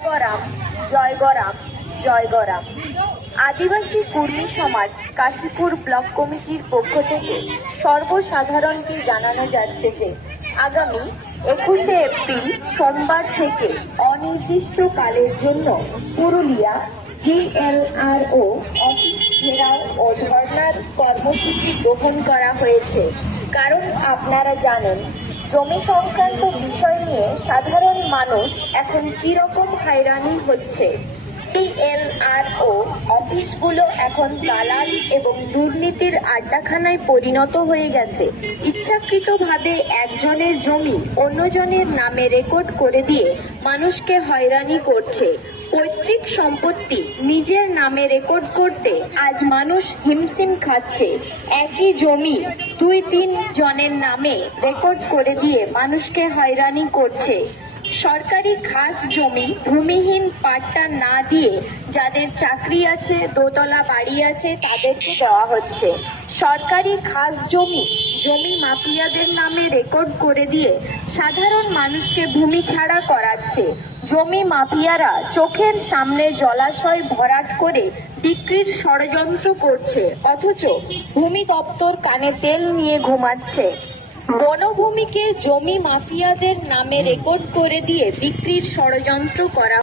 গরাম জয় গরাম জয় গরাম আদিবাসী কুর্মী সমাজ কাশীপুর ব্লক কমিটির পক্ষ থেকে সর্বসাধারণকে জানানো যাচ্ছে যে, আগামী একুশে এপ্রিল সোমবার থেকে অনির্দিষ্টকালের জন্য পুরুলিয়া জিএলআরও অফিস ঘেরাও ও ধর্নার কর্মসূচি গ্রহণ করা হয়েছে। কারণ আপনারা জানেন জমি সংক্রান্ত বিষয় নিয়ে সাধারণ মানুষ এখন কীরকম হয়রানি হচ্ছে? টিএলআরও অফিসগুলো এখন দালাল এবং দুর্নীতির আড্ডাখানায় পরিণত হয়ে গেছে। ইচ্ছাকৃতভাবে একজনের জমি অন্যজনের নামে রেকর্ড করে দিয়ে মানুষকে হয়রানি করছে। পৈতৃক সম্পত্তি নিজের নামে রেকর্ড করতে আজ মানুষ হিমশিম খাচ্ছে। একই জমি দুই তিন জনের নামে রেকর্ড করে দিয়ে মানুষকে হয়রানি করছে। সরকারি খাস জমি ভূমিহীন পাট্টা না দিয়ে যাদের চাকরি আছে, দোতলা বাড়ি আছে, তাদেরকে দেওয়া হচ্ছে। সরকারি খাস জমি জমি মাফিয়াদের নামে রেকর্ড করে দিয়ে সাধারণ মানুষকে ভূমি ছাড়া করাচ্ছে। জমি মাফিয়ারা চোখের সামনে জলাশয় ভরাট করে বিক্রির ষড়যন্ত্র করছে, অথচ ভূমি দপ্তর কানে তেল নিয়ে ঘুমাচ্ছে। বনভূমিকে জমি মাফিয়াদের নামে রেকর্ড করে দিয়ে বিক্রির ষড়যন্ত্র করা